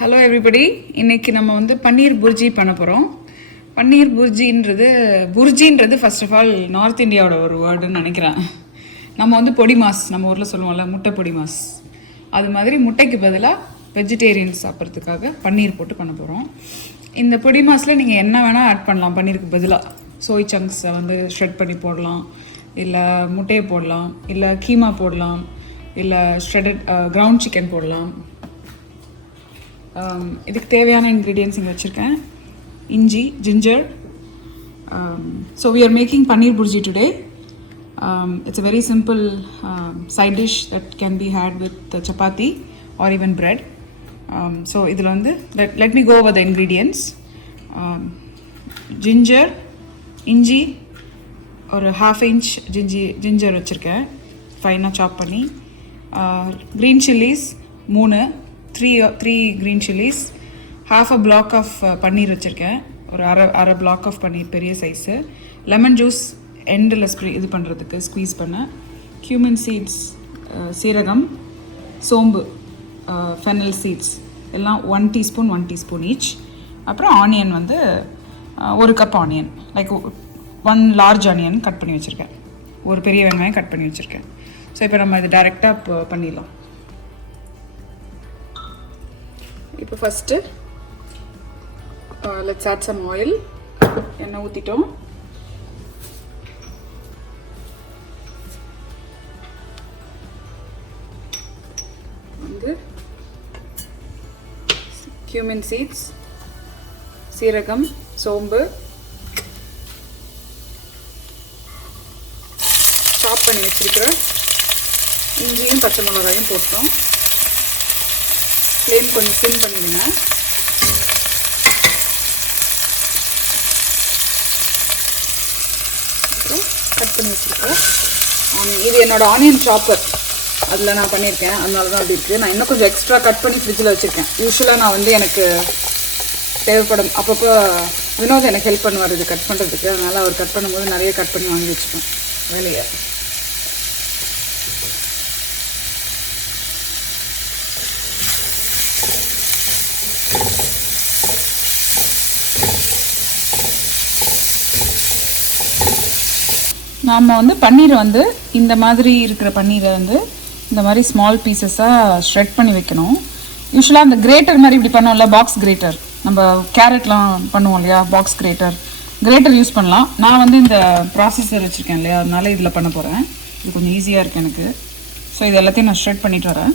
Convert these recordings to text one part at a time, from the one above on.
Hello everybody, இன்னைக்கு நம்ம வந்து பன்னீர் புர்ஜி பண்ண போகிறோம். பன்னீர் புர்ஜின்றது ஃபர்ஸ்ட் ஆஃப் ஆல் நார்த் இந்தியாவோட ஒரு வேர்டுன்னு நினைக்கிறேன். நம்ம வந்து பொடி மாஸ், நம்ம ஊரில் சொல்லுவோம்ல முட்டை பொடி மாஸ், அது மாதிரி முட்டைக்கு பதிலாக வெஜிடேரியன்ஸ் சாப்பிட்றதுக்காக பன்னீர் போட்டு பண்ண போகிறோம். இந்த பொடி மாஸில் நீங்கள் என்ன வேணால் ஆட் பண்ணலாம். பன்னீருக்கு பதிலாக சோய் சங்க்ஸை வந்து ஷ்ரெட் பண்ணி போடலாம், இல்லை முட்டையை போடலாம், இல்லை கீமா போடலாம், இல்லை ஷ்ரெடட் கிரவுண்ட் சிக்கன் போடலாம். இதுக்கு தேவையான இன்க்ரீடியன்ட்ஸ் இங்கே வச்சுருக்கேன். இஞ்சி, ginger. So we are making paneer bhurji today. It's a very simple side dish that can be had with chapati or even bread. So இதில் வந்து let me go over the ingredients. Ginger, இஞ்சி ஒரு 1/2 inch ஜிஞ்சர் வச்சுருக்கேன், ஃபைனாக chop பண்ணி. Green chillies 3 green chillies. 1/2 block of paneer வச்சுருக்கேன், ஒரு அரை block ஆஃப் பன்னீர், பெரிய சைஸு. லெமன் ஜூஸ் எண்டில் இது பண்ணுறதுக்கு ஸ்க்வீஸ் பண்ண. cumin சீட்ஸ், சீரகம், சோம்பு, ஃபெனல் சீட்ஸ் எல்லாம் 1 teaspoon ஈச். அப்புறம் ஆனியன் வந்து 1 cup onion, like 1 large onion cut பண்ணி வச்சுருக்கேன், ஒரு பெரிய வெங்காயம் கட் பண்ணி வச்சுருக்கேன். ஸோ இப்போ நம்ம இது டைரெக்டாக பண்ணிடலாம். இப்போ first let's add some oil. எண்ணெய் ஊற்றிட்டோம். வந்து cumin சீட்ஸ், சீரகம், சோம்பு, சாப் பண்ணி வச்சிருக்கிற இஞ்சியும் பச்சை மிளகாயும் போட்டோம். ஃப்ளேம் கொஞ்சம் சிம் பண்ணிடுங்க. அப்புறம் கட் பண்ணி வச்சுருக்கோம் ஆனியன். இது என்னோடய ஆனியன் சாப்பர், அதில் நான் பண்ணியிருக்கேன், அதனால தான் அப்படி இருக்குது. நான் இன்னும் கொஞ்சம் எக்ஸ்ட்ரா கட் பண்ணி ஃப்ரிட்ஜில் வச்சுருக்கேன். யூஸ்வலாக நான் வந்து எனக்கு தேவைப்படும் அப்பப்போ வினோத் எனக்கு ஹெல்ப் பண்ணுவார் இது கட் பண்ணுறதுக்கு, அதனால் அவர் கட் பண்ணும்போது நிறைய கட் பண்ணி வாங்கி வச்சுப்பேன் வேலையை. நாம் வந்து பன்னீர் வந்து இந்த மாதிரி இருக்கிற பன்னீரை வந்து இந்த மாதிரி ஸ்மால் பீசஸாக ஷ்ரெட் பண்ணி வைக்கணும். யூஸ்வலாக அந்த கிரேட்டர் மாதிரி இப்படி பண்ணோம்ல, பாக்ஸ் கிரேட்டர், நம்ம கேரட்லாம் பண்ணுவோம் இல்லையா, பாக்ஸ் கிரேட்டர் யூஸ் பண்ணலாம். நான் வந்து இந்த ப்ராசஸர் வச்சுருக்கேன் இல்லையா, அதனால இதில் பண்ண போகிறேன். இது கொஞ்சம் ஈஸியாக இருக்குது எனக்கு. ஸோ இது எல்லாத்தையும் நான் ஷ்ரெட் பண்ணிட்டு வரேன்.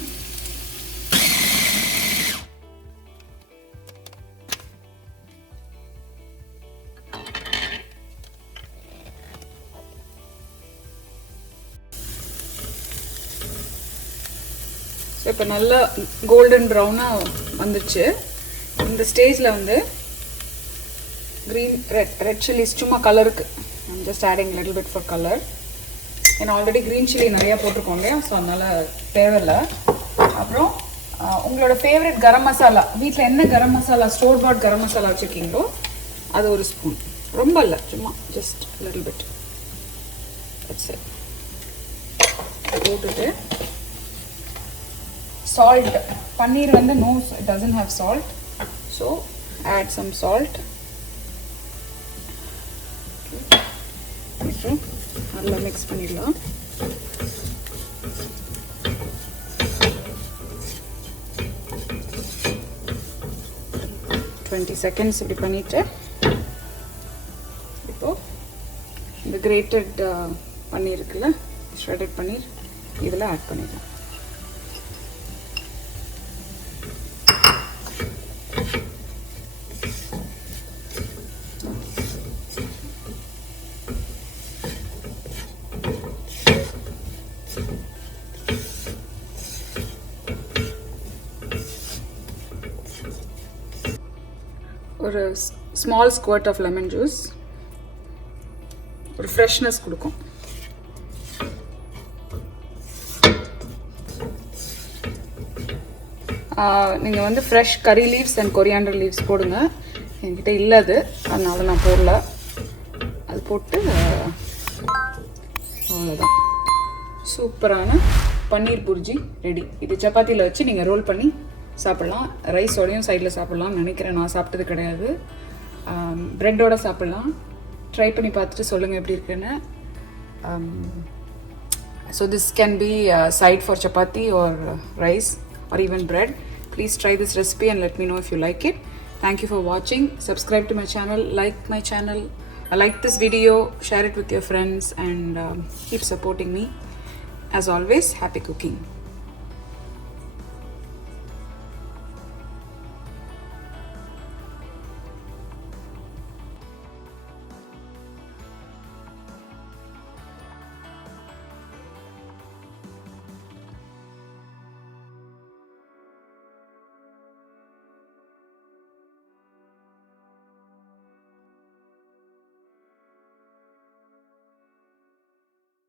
ஸோ இப்போ நல்லா கோல்டன் ப்ரௌனாக வந்துடுச்சு. இந்த ஸ்டேஜில் வந்து ரெட் சில்லிஸ் சும்மா கலருக்கு, I'm just adding little bit for colour. ஏன்னா ஆல்ரெடி க்ரீன் சில்லி நிறையா போட்டிருக்கோம் இல்லையா, ஸோ அதனால் தேவையில்லை. அப்புறம் உங்களோட ஃபேவரட் கரம் மசாலா, வீட்டில் என்ன கரம் மசாலா, ஸ்டோர் பாட் கரம் மசாலா வச்சுருக்கீங்களோ அது 1 ஸ்பூன், ரொம்ப இல்லை, சும்மா ஜஸ்ட் லிட்டில் பிட். சரி, போட்டுட்டு salt. Paneer வந்து no, it doesn't have salt, so add some salt. Okay, நல்லா மிக்ஸ் பண்ணிடலாம். டுவெண்ட்டி செகண்ட்ஸ் இப்படி பண்ணிட்டு இப்போ இந்த கிரேட்டட் பன்னீர் இருக்குல்ல, ஷ்ரெடட் பன்னீர், இதில் ஆட் பண்ணிடலாம். ஒரு ஸ்மால் ஸ்குவர்ட் ஆஃப் லெமன் ஜூஸ், ஒரு ஃப்ரெஷ்னஸ் கொடுக்கும். நீங்கள் வந்து ஃப்ரெஷ் கறி லீவ்ஸ் அண்ட் கொரியாண்டர் லீவ்ஸ் போடுங்க. என்கிட்ட இல்லை அது, அதனால நான் போடல. அது போட்டு அவ்வளோதான், சூப்பரான பன்னீர் புர்ஜி ரெடி. இது சப்பாத்தியில் வச்சு நீங்கள் ரோல் பண்ணி சாப்பிட்லாம். ரைஸோடையும் சைடில் சாப்பிட்லாம்னு நினைக்கிறேன். நான் சாப்பிட்டது கிடையாது. ப்ரெட்டோட சாப்பிட்லாம். ட்ரை பண்ணி பார்த்துட்டு சொல்லுங்கள் எப்படி இருக்குன்னு. So this can be a side for chapati or rice or even bread. Please try this recipe and let me know if you like it. Thank you for watching. Subscribe to my channel, like my channel, like this video, share it with your friends, and keep supporting me. As always, happy cooking.